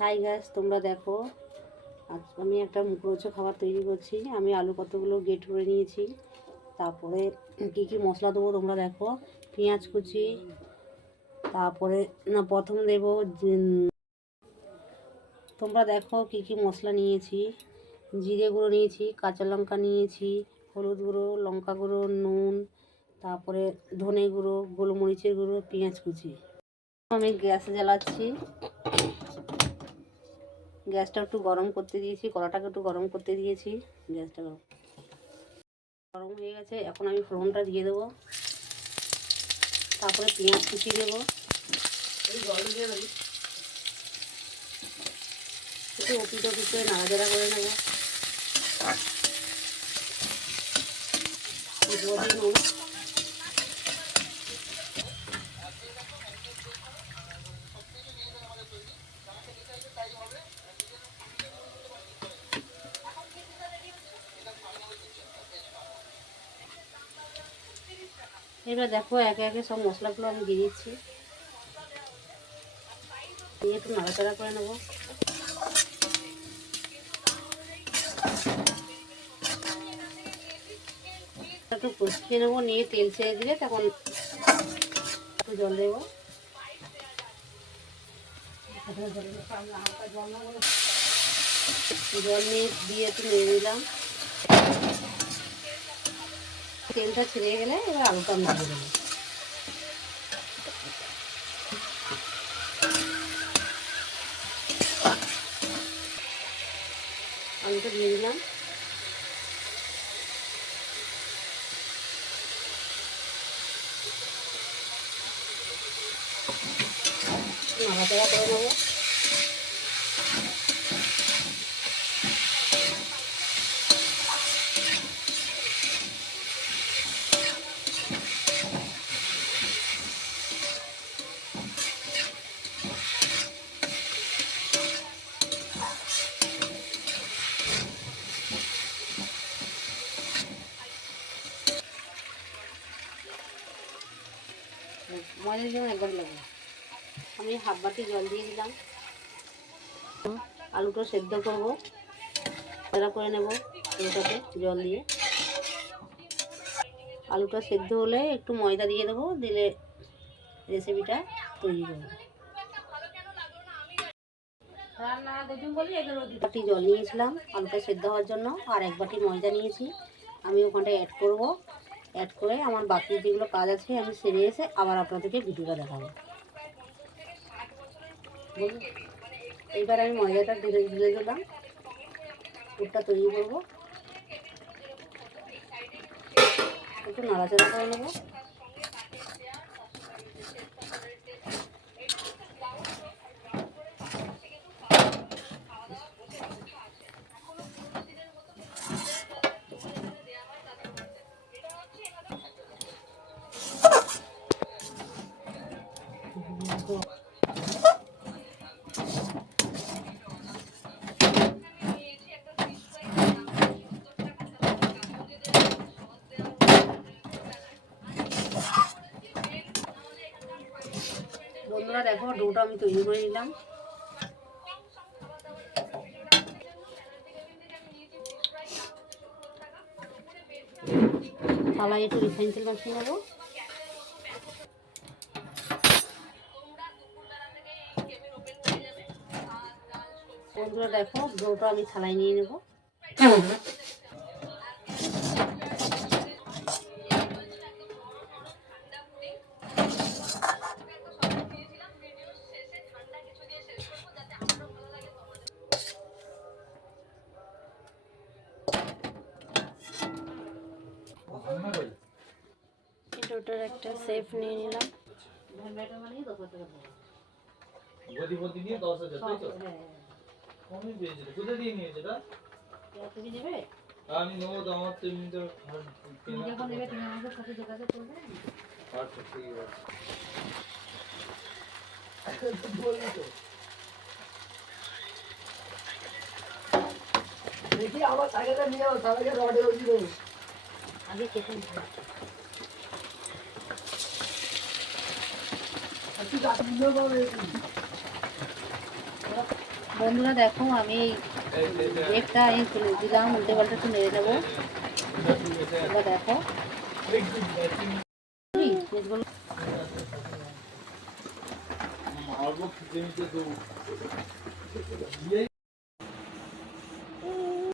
Hi guys, তোমরা দেখো আজ আমি একটা মুখরোচক খাবার তৈরি করছি। আমি আলু কতগুলো গ্রেট করে নিয়েছি। তারপরে কী কী মশলা দেবো তোমরা দেখো। পেঁয়াজ কুচি, তারপরে প্রথম দেবো তোমরা দেখো কী কী মশলা নিয়েছি। জিরে গুঁড়ো নিয়েছি, কাঁচা লঙ্কা নিয়েছি, হলুদ গুঁড়ো, লঙ্কা গুঁড়ো, নুন, তারপরে ধনে গুঁড়ো, গোলমরিচের গুঁড়ো, পেঁয়াজ কুচি। আমি গ্যাস জ্বালাচ্ছি, গ্যাসটা একটু গরম করতে দিয়েছি, কড়াটাকে একটু গরম করতে দিয়েছি। গ্যাসটা গরম হয়ে গেছে, এখন আমি ফোড়নটা দিয়ে দেবো। তারপরে পেঁয়াজ কুচি দেবো, একটু ওপিট ওপিট করে নাড়াচাড়া করে নেবো। এবার দেখো একে একে সব মশলাগুলো আমি দিয়ে দিচ্ছি, দিয়ে একটু নাড়াচাড়া করে নেবো। একটু কষিয়ে নেবো, নিয়ে তেল ছেড়ে দিলে তখন একটু জল দেবো। জল নিয়ে দিয়ে একটু নেড়ে নিলাম। তেলটা ছেড়ে গেলে এবার আলুটা আমি দিয়ে দেবো। আলুটা দিয়ে দিলাম। নাড়াচাড়া করে নেবো। ময়দার জন্য একবার লাগবে। আমি হাফ বাটি জল দিয়ে দিলাম। আলুটা সেদ্ধ করবো, নাড়াচাড়া করে নেব আলুটাকে জল দিয়ে। আলুটা সেদ্ধ হলে একটু ময়দা দিয়ে দেবো, দিলে রেসিপিটা তৈরি করবো। বাটি জল নিয়েছিলাম আলুটা সেদ্ধ হওয়ার জন্য, আর এক বাটি ময়দা নিয়েছি। আমি ওখানটা অ্যাড করব। অ্যাড করে আমার বাকি যেগুলো কাজ আছে আমি সেরে এসে আবার আপনাদেরকে ভিডিওটা দেখাবো। এইবার আমি ময়দাটা ঢেলে দিলাম, পুরটা তৈরি করবো। একটু নাড়াচাড়া করে নেবো। বন্ধুরা দেখো ডোটা আমি তৈরি করে নিলাম। থালায় একটু রিফাইন তেল মাখিয়ে নেবো। বন্ধুরা দেখো ডোটা আমি থালায় নিয়ে নেবো। ডোটার একটা শেপ নিয়ে নিলাম। আমি নেবো তো, আমার তো এমনি তো তুমি যখন নেবে তুমি আমাদের সাথে যোগাযোগ করবে। আচ্ছা ঠিক আছে, বলি তো দেখি আমার টাকাটা নিয়ে যাও, তাহলে রডে হচ্ছিল আগে কেটে নিতে তুই গাছ নিয়ে যাবে। বন্ধুরা দেখো আমি এই ব্রেকটা আমি খুলে দিলাম, উল্টে পাল্টা একটু নেড়ে নেবো। এবার দেখো পেঁয়াজগুলো মারবো খিদে মিটে দেবো